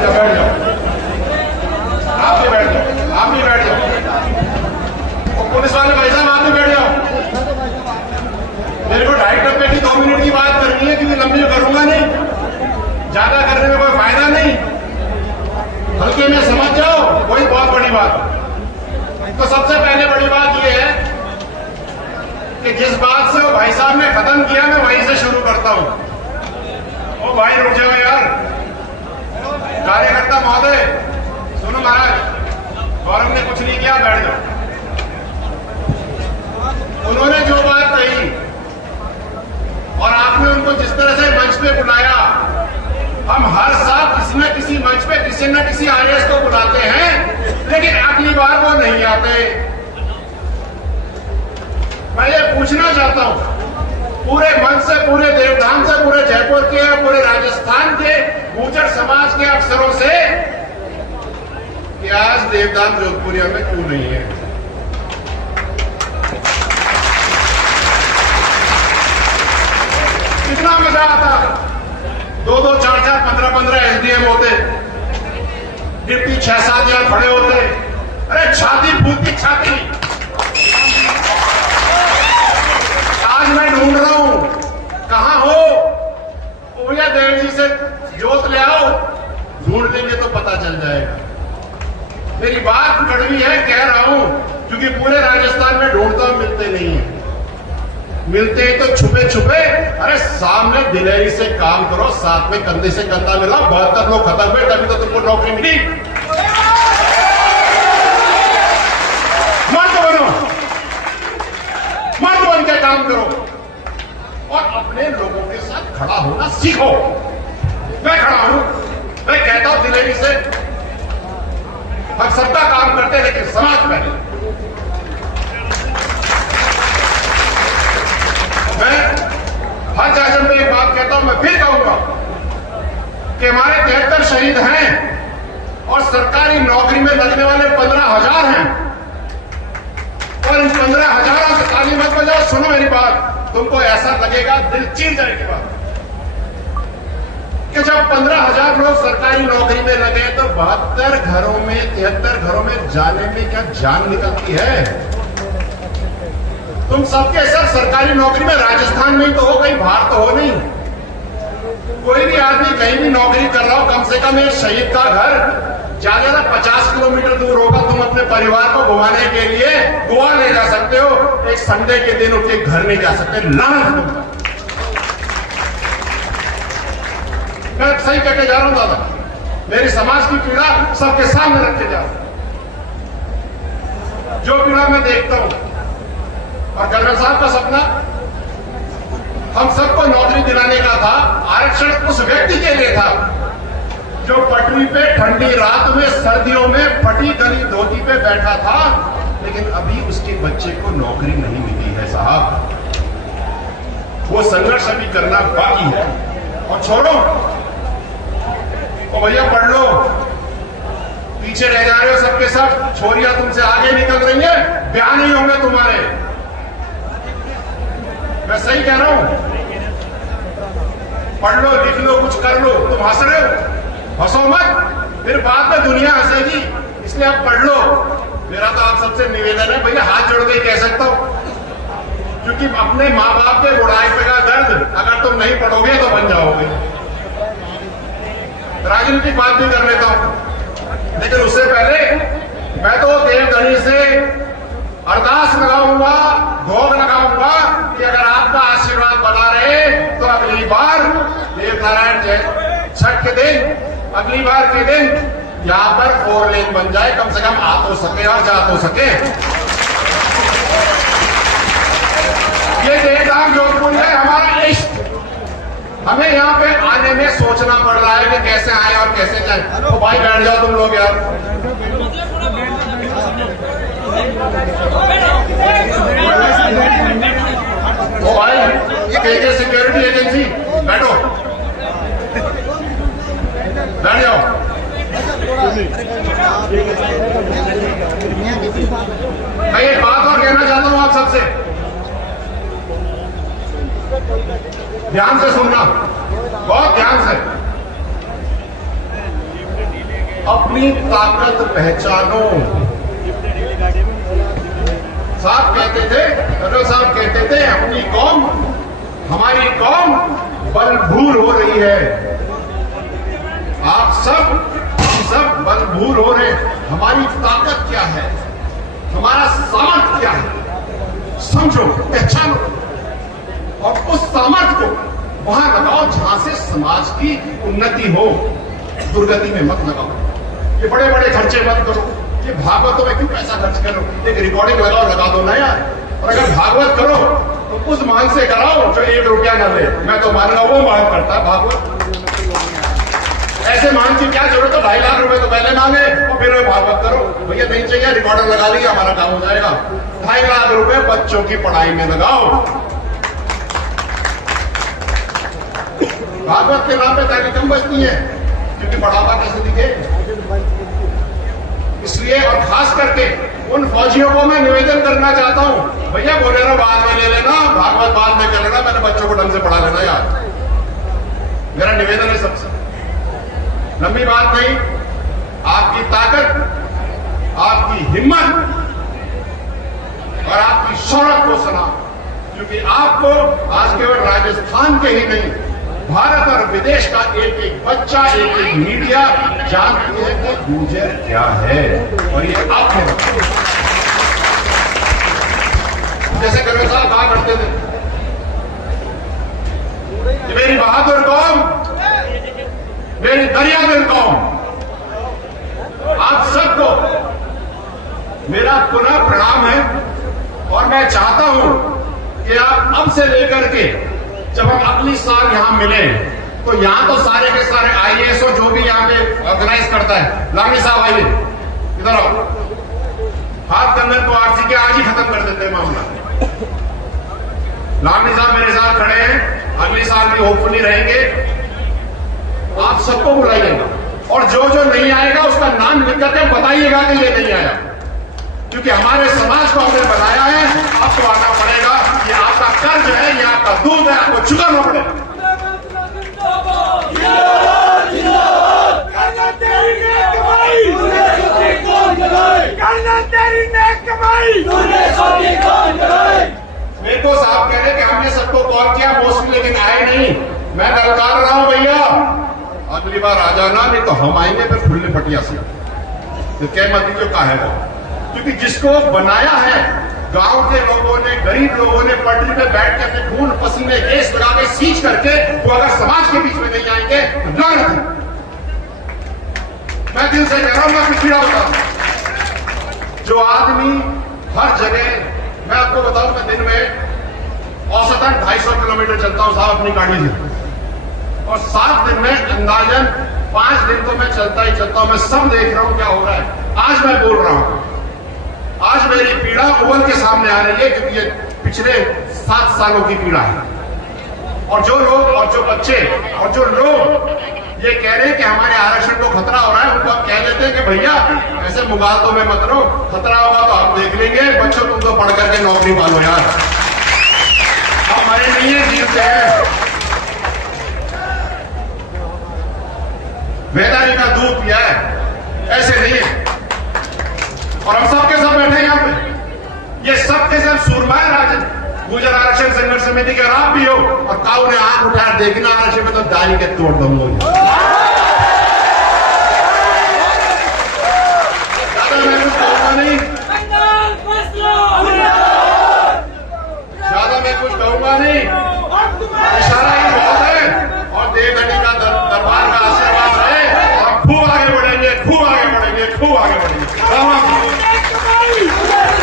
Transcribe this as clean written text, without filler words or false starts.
जाओ, बैठ जाओ, आप भी बैठ जाओ, आप भी बैठ जाओ, पुलिस वाले भाई साहब आप भी बैठ जाओ। मेरे को 2.5 टप्पे की 2 मिनट की बात करनी है, क्योंकि लंबी करूंगा नहीं, ज्यादा करने में कोई फायदा नहीं, हल्के में समझ जाओ, कोई बहुत बड़ी बात। तो सबसे पहले बड़ी बात यह है कि जिस बात से वो भाई साहब ने खत्म किया, मैं वहीं से शुरू करता हूं। ओ भाई रुक जाओ यार, कार्यकर्ता महोदय सुनो महाराज, गौरव ने कुछ नहीं किया, बैठ जाओ। उन्होंने जो बात कही और आपने उनको जिस तरह से मंच पे बुलाया, हम हर साल किसी न किसी मंच पे किसी न किसी आईएएस को बुलाते हैं, लेकिन अगली बार वो नहीं आते। मैं ये पूछना चाहता हूं पूरे मंच से, पूरे देवधाम से, पूरे जयपुर के, पूरे राजस्थान के गुर्जर समाज के अफसरों से कि आज देवधाम जोधपुरिया में क्यों नहीं है? कितना मजा आता, 2-2, 4-4, 15-15 एसडीएम होते, डिप्टी 6-7 यहाँ खड़े होते, अरे छाती फूलती छाती। आज मैं ढूंढ रहा हूं, कहां हो? भैया देव जी से जोत ले आओ, ढूंढ लेंगे तो पता चल जाएगा। मेरी बात कड़वी है, कह रहा हूं, क्योंकि पूरे राजस्थान में ढूंढता हूं, मिलते नहीं है। मिलते हैं तो छुपे छुपे, अरे सामने दिलेरी से काम करो, साथ में कंधे से कंधा मिलाओ। 72 लोग खत्म हुए, तभी तो तुमको नौकरी मिली। मर्द बनो, मर्द बन के काम करो और अपने लोगों के साथ खड़ा होना सीखो। मैं खड़ा हूं, मैं कहता हूं दिलेरी से, हम सबका काम करते, लेकिन समाज पहले। मैं हर जगह पे एक बात कहता हूं, मैं फिर कहूंगा कि हमारे 73 शहीद हैं और सरकारी नौकरी में लगने वाले 15,000 हैं, और इन 15,000 से ताली मत बजाओ। सुनो मेरी बात, तुमको ऐसा लगेगा, दिल चीर जाएगी बात, कि जब 15,000 लोग सरकारी नौकरी में लगे तो 72 घरों में, 73 घरों में जाने में क्या जान निकलती है? तुम सबके सब सरकारी नौकरी में राजस्थान में ही तो हो, कहीं बाहर तो हो नहीं। कोई भी आदमी कहीं भी नौकरी कर रहा हो, कम से कम एक शहीद का घर ज्यादा 50 किलोमीटर दूर होगा। तुम अपने परिवार को घुमाने के लिए गोवा ले जा सकते हो, एक संडे के दिन उठ के घर नहीं जा सकते। लानत! मैं सही कहके जा रहा हूं दादा, मेरी समाज की पीड़ा सबके सामने रख के जा रहा हूं। जो पीड़ा मैं देखता हूं, और कर्नल साहब का सपना हम सबको नौकरी दिलाने का था। आरक्षण उस व्यक्ति के लिए था जो पटरी पे ठंडी रात में, सर्दियों में फटी गली धोती पे बैठा था, लेकिन अभी उसके बच्चे को नौकरी नहीं मिली है साहब। वो संघर्ष अभी करना बाकी है। और छोड़ो, ओ भैया पढ़ लो, पीछे रह जा रहे हो सबके सब। छोरियां तुमसे आगे निकल रही है, ब्याह नहीं होंगे तुम्हारे। मैं सही कह रहा हूं? पढ़ लो, लिख लो, कुछ कर लो। तुम हंस रहे हो, हंसो मत, फिर बाद में दुनिया हंसेगी, इसलिए आप पढ़ लो। मेरा तो आप सबसे निवेदन है भैया, हाथ जोड़ के कह सकता हूं, क्योंकि अपने माँ बाप के बुढ़ापे का दर्द अगर तुम नहीं पढ़ोगे तो बन जाओगे। राजनीतिक बात भी कर लेता हूं, लेकिन उससे पहले मैं तो देवधनी से अरदास लगाऊंगा, भोग लगाऊंगा कि अगर आपका आशीर्वाद बना रहे तो अगली बार देवनारायण छठ के दिन, अगली बार के दिन यहां पर 4 लेन बन जाए, कम से कम आ तो सके और जा तो सके। ये देवधाम जोधपुर है हमारा इष्ट। हमें यहाँ पे आने में सोचना पड़ रहा है कि कैसे आए और कैसे जाए। तो भाई बैठ जाओ तुम लोग यार। ओ भाई, केके सिक्योरिटी एजेंसी, बैठो, बैठ जाओ। मैं एक बात और कहना चाहता हूं आप सबसे, ध्यान से सुनना, बहुत ध्यान से। अपनी ताकत पहचानो। साहब कहते थे, जनरल साहब कहते थे, अपनी कौम, हमारी कौम बलभूर हो रही है। आप सब, हम सब बलभूर हो रहे। हमारी ताकत क्या है, हमारा सामर्थ्य क्या है, समझो, पहचानो, और उस सामर्थ्य को वहां लगाओ जहां से समाज की उन्नति हो, दुर्गति में मत लगाओ। ये बड़े बड़े खर्चे मत करो, ये भागवतों में क्यों पैसा खर्च करो, एक रिकॉर्डिंग लगाओ, लगा दो ना यार। और अगर भागवत करो तो उस मान से कराओ जो 1 रुपया न ले। मैं तो मान रहा हूं वो मान करता है भागवत। ऐसे मान की क्या जरूरत है, 2.5 लाख रुपए तो पहले मांगे और फिर भागवत करो। भैया नहीं चाहिए, रिकॉर्डर लगा लिया, हमारा काम हो जाएगा। 2.5 लाख रुपए बच्चों की पढ़ाई में लगाओ। भागवत के नाम पे ताकि कम बचती है, क्योंकि बढ़ावा कैसे दिखे। इसलिए और खास करके उन फौजियों को मैं निवेदन करना चाहता हूं, भैया बोले ना बाद में ले लेना, भागवत बाद में कर लेना, मैंने बच्चों को ढंग से पढ़ा लेना यार। मेरा निवेदन है सबसे, लंबी बात नहीं, आपकी ताकत, आपकी हिम्मत और आपकी शौहरत को सलाम, क्योंकि आपको आज केवल राजस्थान के ही नहीं, भारत और विदेश का एक एक बच्चा, एक एक मीडिया जानती है कि गुर्जर क्या है, और ये आप हैं। जैसे कर्नल साहब कहा करते थे कि मेरी बहादुर कौम, मेरी दरियादिल कौम, आप सबको मेरा पुनः प्रणाम है। और मैं चाहता हूं कि आप अब से लेकर के जब हम अगली साल यहां मिले तो यहां तो सारे के सारे आईएएस जो भी यहां पे ऑर्गेनाइज करता है, लावनी साहब आइए इधर आओ, हाथ कंधन को आरसी के आज ही खत्म कर देते हैं मामला। लावनी साहब मेरे साथ खड़े हैं, अगली साल भी होपफुली रहेंगे। आप सबको बुलाइएगा और जो जो नहीं आएगा उसका नाम लिख करके बताइएगा कि ये नहीं आया, क्योंकि हमारे समाज को हमने बनाया है, आपको आना पड़ेगा। ये आपका कर्ज है, ये आपका दूध है, आपको चुकाना पड़ेगा। मेरे को साहब कह रहे कि हमने सबको कॉल किया मोस्टली, लेकिन आए नहीं। मैं ललकार रहा हूं भैया, अगली बार आ जाना, नहीं तो हम आएंगे फिर फुल्ले फटिया से। तो क्या मत जो का है वो, क्योंकि जिसको बनाया है गांव के लोगों ने, गरीब लोगों ने पटरी पे बैठ के अपने खून पसीने गैस लगा के सींच करके, वो अगर समाज के बीच में नहीं आएंगे तो लानत है। मैं दिल से कह रहा हूं, मैं कुछ पीड़ा बता दूं। जो आदमी हर जगह, मैं आपको बताऊं, मैं दिन में औसतन 250 किलोमीटर चलता हूं साहब अपनी गाड़ी से, और 7 दिन में अंदाजन 5 दिन तो मैं चलता ही चलता हूं। मैं सब देख रहा हूं क्या हो रहा है। आज मैं बोल रहा हूं, आज मेरी पीड़ा उबल के सामने आ रही है, क्योंकि ये पिछले 7 सालों की पीड़ा है। और जो लोग और जो बच्चे और जो लोग ये कह रहे हैं कि हमारे आरक्षण को खतरा हो रहा है, उनको आप कह देते हैं कि भैया ऐसे मुगालतों में मत रहो, खतरा होगा तो आप देख लेंगे। बच्चों तुम तो पढ़ करके नौकरी पालो यार, हमारे नहीं है, जीवते हैं। बेदारी का दूध पिया है, ऐसे नहीं है। और हम सबके सब बैठे यहां पे, ये सबके सब सूरमा राजन गुर्जर आरक्षण संघर्ष समिति के आप भी हो, और काऊ ने आंख उठाया देखना आरक्षण में तो दारी के तोड़ दूंगा। ज्यादा मैं कुछ कहूंगा नहीं, ज्यादा मैं कुछ कहूंगा नहीं, इशारा ही बहुत है। और देवघटी का दरबार का